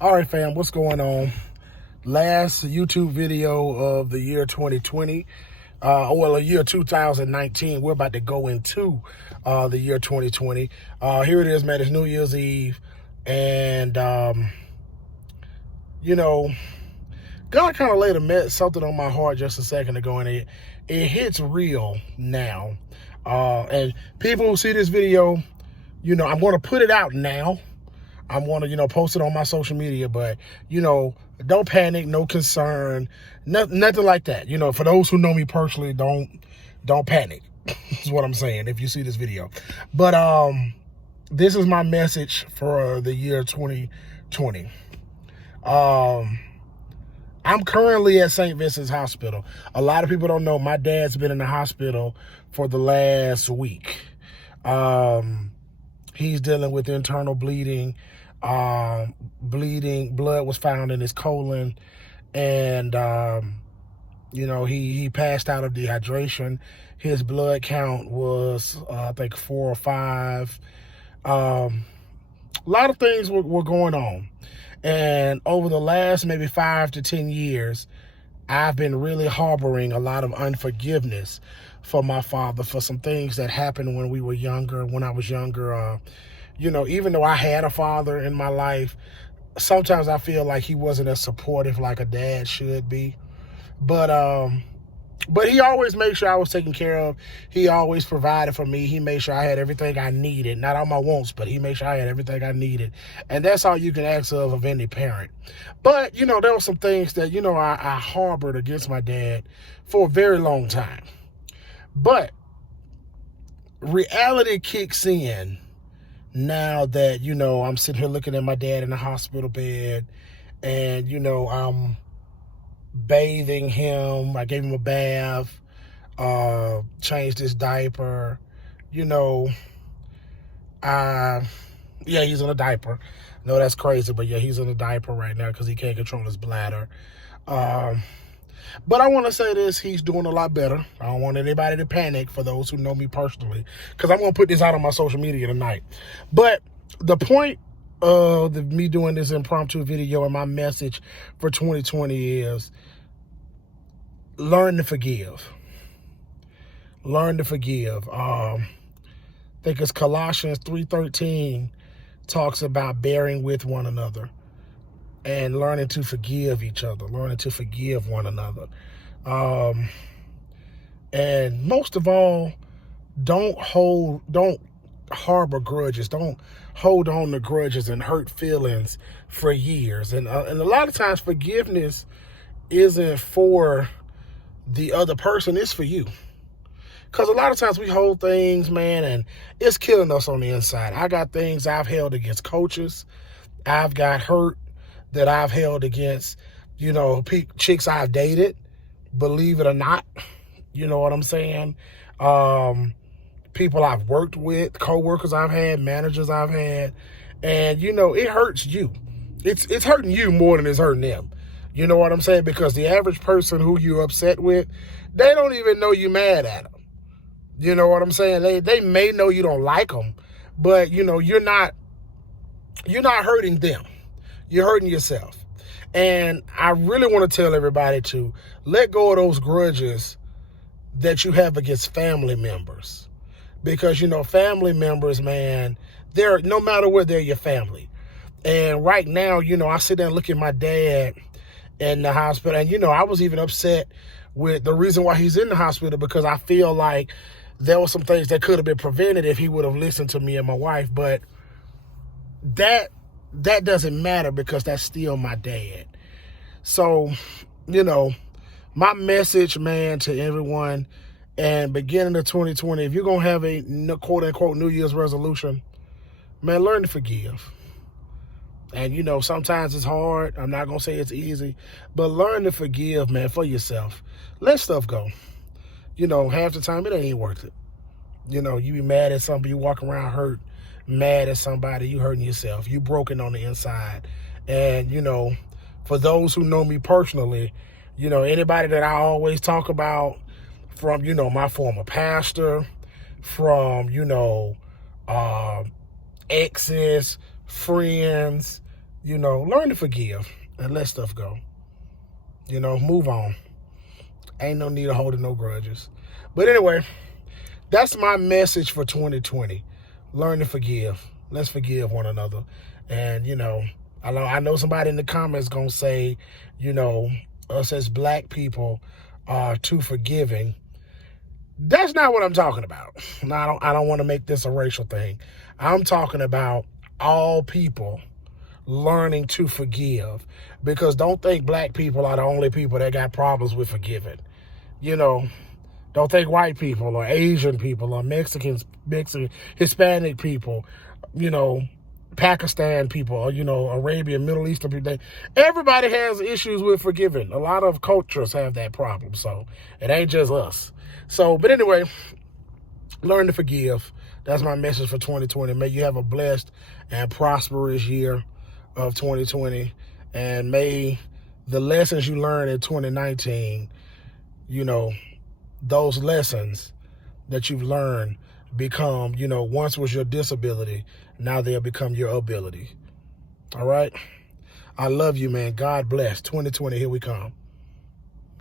All right, fam, what's going on? Last YouTube video of the year 2020. The year 2019. We're about to go into the year 2020. Here it is, man. It's New Year's Eve. And, God kind of laid something on my heart just a second ago, and it hits real now. And people who see this video, I'm going to put it out now. I'm going to, post it on my social media, but, don't panic, no concern, nothing like that. For those who know me personally, don't panic. Is what I'm saying if you see this video. But this is my message for the year 2020. I'm currently at St. Vincent's Hospital. A lot of people don't know my dad's been in the hospital for the last week. He's dealing with internal bleeding. Blood was found in his colon, and he passed out of dehydration. His blood count was I think 4 or 5. A lot of things were going on, and over the last maybe 5 to 10 years, I've been really harboring a lot of unforgiveness for my father for some things that happened when we were younger, when I was younger. Even though I had a father in my life, sometimes I feel like he wasn't as supportive like a dad should be. But he always made sure I was taken care of. He always provided for me. He made sure I had everything I needed. Not all my wants, but he made sure I had everything I needed. And that's all you can ask of any parent. But, there were some things that, I harbored against my dad for a very long time. But reality kicks in now that, I'm sitting here looking at my dad in the hospital bed, and, I'm bathing him. I gave him a bath, changed his diaper, he's on a diaper. No, that's crazy, but yeah, he's in a diaper right now because he can't control his bladder. But I want to say this, he's doing a lot better. I don't want anybody to panic, for those who know me personally, because I'm going to put this out on my social media tonight. But the point of me doing this impromptu video and my message for 2020 is learn to forgive. Learn to forgive. I think it's Colossians 3:13 talks about bearing with one another and learning to forgive each other, learning to forgive one another. And most of all, don't harbor grudges. Don't hold on to grudges and hurt feelings for years. And a lot of times forgiveness isn't for the other person, it's for you. Because a lot of times we hold things, man, and it's killing us on the inside. I got things I've held against coaches. I've got hurt that I've held against, chicks I've dated, believe it or not. You know what I'm saying? People I've worked with, co-workers I've had, managers I've had. And, it hurts you. It's hurting you more than it's hurting them. You know what I'm saying? Because the average person who you're upset with, they don't even know you're mad at them. You know what I'm saying? They may know you don't like them, but, you're not hurting them. You're hurting yourself. And I really want to tell everybody to let go of those grudges that you have against family members. Because, family members, man, no matter what, they're your family. And right now, I sit there and look at my dad in the hospital. And, I was even upset with the reason why he's in the hospital, because I feel like there were some things that could have been prevented if he would have listened to me and my wife. But that doesn't matter, because that's still my dad. So, my message, man, to everyone, and beginning of 2020, if you're going to have a quote-unquote New Year's resolution, man, learn to forgive. And, sometimes it's hard. I'm not going to say it's easy, but learn to forgive, man, for yourself. Let stuff go. Half the time it ain't worth it. You be mad at somebody, you walk around hurt, mad at somebody, you hurting yourself. You broken on the inside. And, for those who know me personally, anybody that I always talk about, from, my former pastor, from, exes, friends, learn to forgive and let stuff go. Move on. Ain't no need of holding no grudges. But anyway, that's my message for 2020. Learn to forgive. Let's forgive one another. And, I know somebody in the comments going to say, us as black people are too forgiving. That's not what I'm talking about. No, I don't want to make this a racial thing. I'm talking about all people learning to forgive, because don't think black people are the only people that got problems with forgiving. Don't think white people or Asian people or Mexican, Hispanic people, Pakistan people, or, Arabian, Middle Eastern people. Everybody has issues with forgiving. A lot of cultures have that problem. So it ain't just us. But anyway, learn to forgive. That's my message for 2020. May you have a blessed and prosperous year of 2020. And may the lessons you learned in 2019, those lessons that you've learned become, once was your disability, now they'll become your ability. All right? I love you, man. God bless. 2020, here we come.